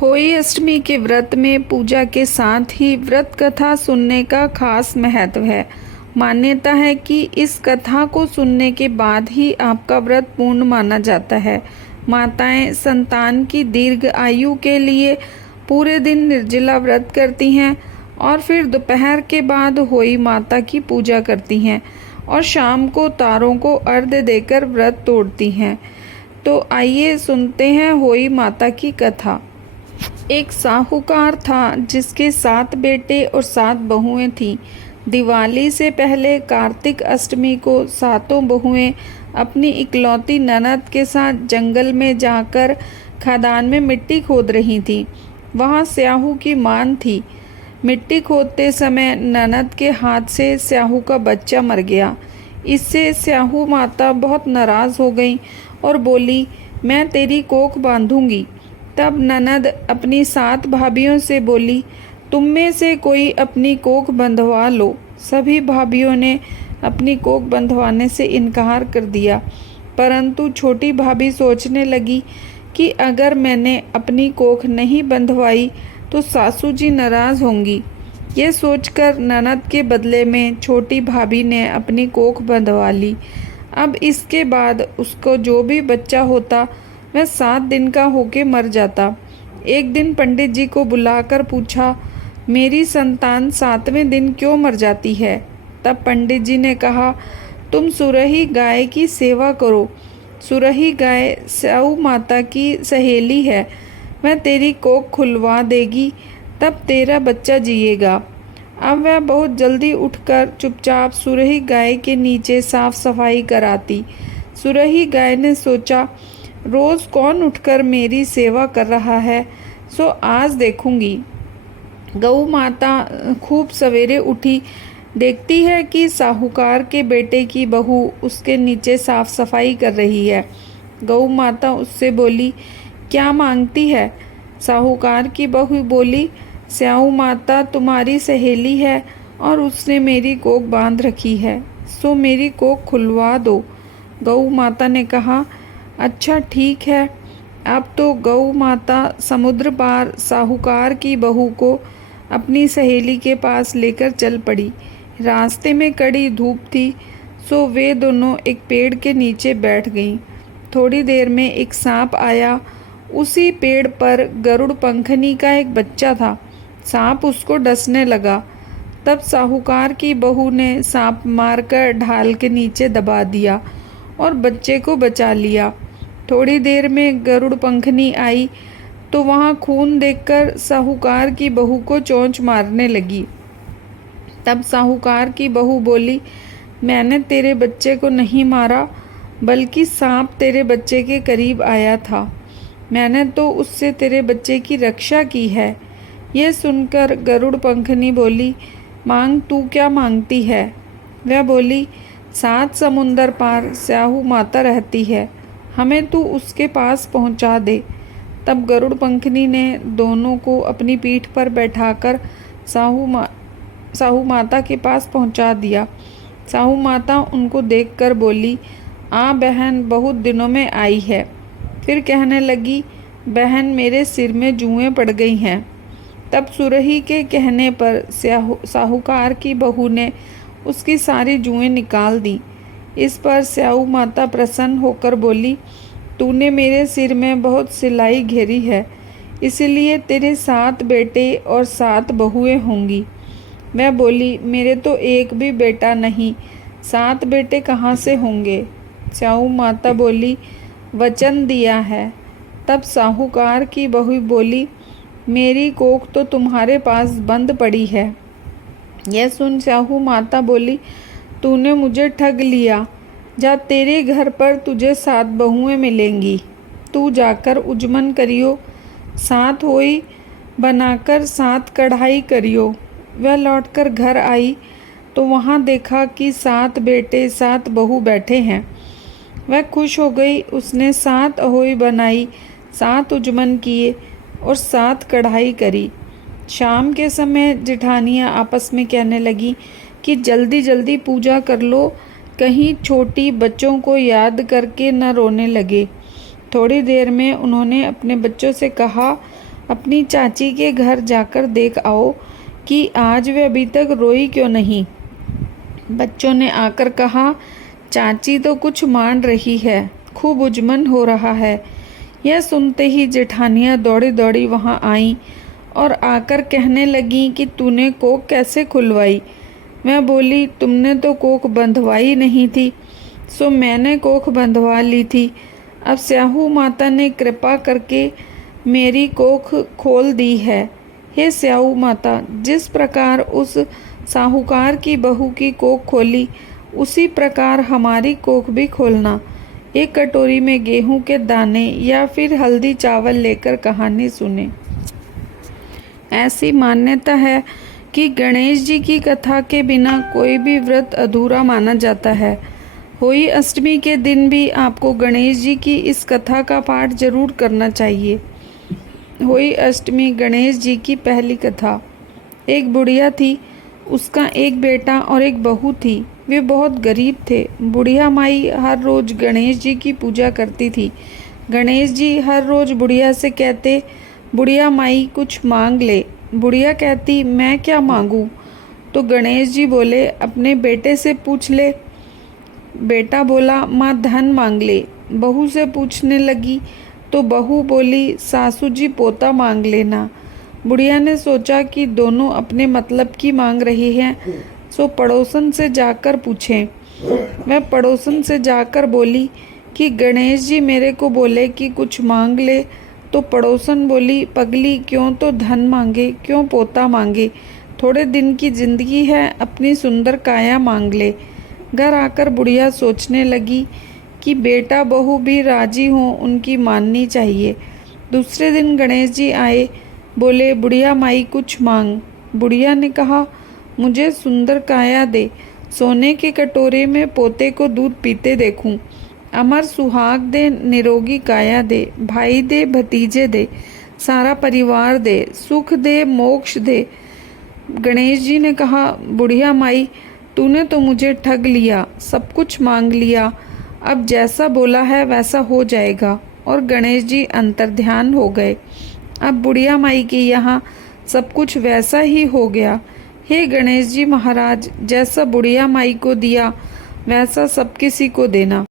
होई अष्टमी के व्रत में पूजा के साथ ही व्रत कथा सुनने का खास महत्व है। मान्यता है कि इस कथा को सुनने के बाद ही आपका व्रत पूर्ण माना जाता है। माताएं संतान की दीर्घ आयु के लिए पूरे दिन निर्जला व्रत करती हैं और फिर दोपहर के बाद होई माता की पूजा करती हैं और शाम को तारों को अर्घ्य देकर व्रत तोड़ती हैं। तो आइए सुनते हैं होई माता की कथा। एक साहूकार था जिसके 7 बेटे और 7 बहुएं थीं। दिवाली से पहले कार्तिक अष्टमी को 7 बहुएं अपनी इकलौती ननद के साथ जंगल में जाकर खदान में मिट्टी खोद रही थीं। वहां स्याहू की मान थी। मिट्टी खोदते समय ननद के हाथ से स्याहू का बच्चा मर गया। इससे स्याहू माता बहुत नाराज हो गई और बोली, मैं तेरी कोख बांधूंगी। तब ननद अपनी 7 भाभियों से बोली, तुम में से कोई अपनी कोख बंधवा लो। सभी भाभियों ने अपनी कोख बंधवाने से इनकार कर दिया, परंतु छोटी भाभी सोचने लगी कि अगर मैंने अपनी कोख नहीं बंधवाई तो सासू जी नाराज होंगी। ये सोचकर ननद के बदले में छोटी भाभी ने अपनी कोख बंधवा ली। अब इसके बाद उसको जो भी बच्चा होता वह 7 दिन का होके मर जाता। एक दिन पंडित जी को बुलाकर पूछा, मेरी संतान 7वें दिन क्यों मर जाती है? तब पंडित जी ने कहा, तुम सुरही गाय की सेवा करो। सुरही गाय स्याहू माता की सहेली है, वह तेरी कोख खुलवा देगी, तब तेरा बच्चा जिएगा। अब वह बहुत जल्दी उठकर चुपचाप सुरही गाय के नीचे साफ सफाई कराती। सुरही गाय ने सोचा, रोज कौन उठकर मेरी सेवा कर रहा है, सो आज देखूंगी। गऊ माता खूब सवेरे उठी, देखती है कि साहूकार के बेटे की बहू उसके नीचे साफ सफाई कर रही है। गऊ माता उससे बोली, क्या मांगती है? साहूकार की बहू बोली, स्याहू माता तुम्हारी सहेली है और उसने मेरी कोख बांध रखी है, सो मेरी कोख खुलवा दो। गऊ माता ने कहा, अच्छा ठीक है। अब तो गऊ माता समुद्र पार साहूकार की बहू को अपनी सहेली के पास लेकर चल पड़ी। रास्ते में कड़ी धूप थी, सो वे दोनों एक पेड़ के नीचे बैठ गईं। थोड़ी देर में एक सांप आया। उसी पेड़ पर गरुड़ पंखनी का एक बच्चा था। सांप उसको डसने लगा। तब साहूकार की बहू ने सांप मारकर ढाल के नीचे दबा दिया और बच्चे को बचा लिया। थोड़ी देर में गरुड़ पंखनी आई तो वहाँ खून देखकर साहूकार की बहू को चोंच मारने लगी। तब साहूकार की बहू बोली, मैंने तेरे बच्चे को नहीं मारा, बल्कि सांप तेरे बच्चे के करीब आया था। मैंने तो उससे तेरे बच्चे की रक्षा की है। यह सुनकर गरुड़ पंखनी बोली, मांग तू क्या मांगती है? वह बोली, 7 समुंदर पार स्याहू माता रहती है, हमें तू उसके पास पहुंचा दे। तब गरुड़ पंखनी ने दोनों को अपनी पीठ पर बैठाकर साहू माता के पास पहुंचा दिया। साहू माता उनको देखकर बोली, आ बहन, बहुत दिनों में आई है। फिर कहने लगी, बहन मेरे सिर में जुएं पड़ गई हैं। तब सुरही के कहने पर साहूकार की बहू ने उसकी सारी जुएं निकाल दी। इस पर स्याहू माता प्रसन्न होकर बोली, तूने मेरे सिर में बहुत सिलाई घेरी है, इसलिए तेरे 7 बेटे और 7 बहुएं होंगी। मैं बोली, मेरे तो एक भी बेटा नहीं, 7 बेटे कहाँ से होंगे? स्याहू माता बोली, वचन दिया है। तब साहूकार की बहू बोली, मेरी कोख तो तुम्हारे पास बंद पड़ी है। यह सुन स्याहू माता बोली, तूने मुझे ठग लिया। जा, तेरे घर पर तुझे 7 बहुएं मिलेंगी। तू जाकर उजमन करियो, 7 होई बनाकर 7 कढ़ाई करियो। वह लौटकर घर आई तो वहाँ देखा कि 7 बेटे 7 बहू बैठे हैं। वह खुश हो गई। उसने 7 अहोई बनाई, 7 उजमन किए और 7 कढ़ाई करी। शाम के समय जेठानियाँ आपस में कहने लगी कि जल्दी जल्दी पूजा कर लो, कहीं छोटी बच्चों को याद करके न रोने लगे। थोड़ी देर में उन्होंने अपने बच्चों से कहा, अपनी चाची के घर जाकर देख आओ कि आज वे अभी तक रोई क्यों नहीं। बच्चों ने आकर कहा, चाची तो कुछ मान रही है, खूब उजमन हो रहा है। यह सुनते ही जेठानियाँ दौड़ी दौड़ी वहाँ आईं और आकर कहने लगीं कि तूने कोख कैसे खुलवाई। मैं बोली, तुमने तो कोख बंधवाई नहीं थी, सो मैंने कोख बंधवा ली थी। अब स्याहू माता ने कृपा करके मेरी कोख खोल दी है। हे स्याहू माता, जिस प्रकार उस साहूकार की बहू की कोख खोली, उसी प्रकार हमारी कोख भी खोलना। एक कटोरी में गेहूं के दाने या फिर हल्दी चावल लेकर कहानी सुने। ऐसी मान्यता है कि गणेश जी की कथा के बिना कोई भी व्रत अधूरा माना जाता है। होली अष्टमी के दिन भी आपको गणेश जी की इस कथा का पाठ जरूर करना चाहिए। होली अष्टमी गणेश जी की पहली कथा। एक बुढ़िया थी, उसका एक बेटा और एक बहू थी। वे बहुत गरीब थे। बुढ़िया माई हर रोज़ गणेश जी की पूजा करती थी। गणेश जी हर रोज़ बुढ़िया से कहते, बुढ़िया माई कुछ मांग ले। बुढ़िया कहती, मैं क्या मांगूं? तो गणेश जी बोले, अपने बेटे से पूछ ले। बेटा बोला, माँ धन मांग ले। बहू से पूछने लगी तो बहू बोली, सासू जी पोता मांग लेना। बुढ़िया ने सोचा कि दोनों अपने मतलब की मांग रही हैं, सो पड़ोसन से जाकर पूछें। मैं पड़ोसन से जाकर बोली कि गणेश जी मेरे को बोले कि कुछ मांग ले। तो पड़ोसन बोली, पगली, क्यों तो धन मांगे, क्यों पोता मांगे, थोड़े दिन की जिंदगी है, अपनी सुंदर काया मांग ले। घर आकर बुढ़िया सोचने लगी कि बेटा बहू भी राजी हों, उनकी माननी चाहिए। दूसरे दिन गणेश जी आए, बोले, बुढ़िया माई कुछ मांग। बुढ़िया ने कहा, मुझे सुंदर काया दे, सोने के कटोरे में पोते को दूध पीते देखूं। अमर सुहाग दे, निरोगी काया दे, भाई दे, भतीजे दे, सारा परिवार दे, सुख दे, मोक्ष दे। गणेश जी ने कहा, बुढ़िया माई, तूने तो मुझे ठग लिया, सब कुछ मांग लिया। अब जैसा बोला है वैसा हो जाएगा। और गणेश जी अंतर्ध्यान हो गए। अब बुढ़िया माई के यहाँ सब कुछ वैसा ही हो गया। हे गणेश जी महाराज, जैसा बुढ़िया माई को दिया वैसा सब किसी को देना।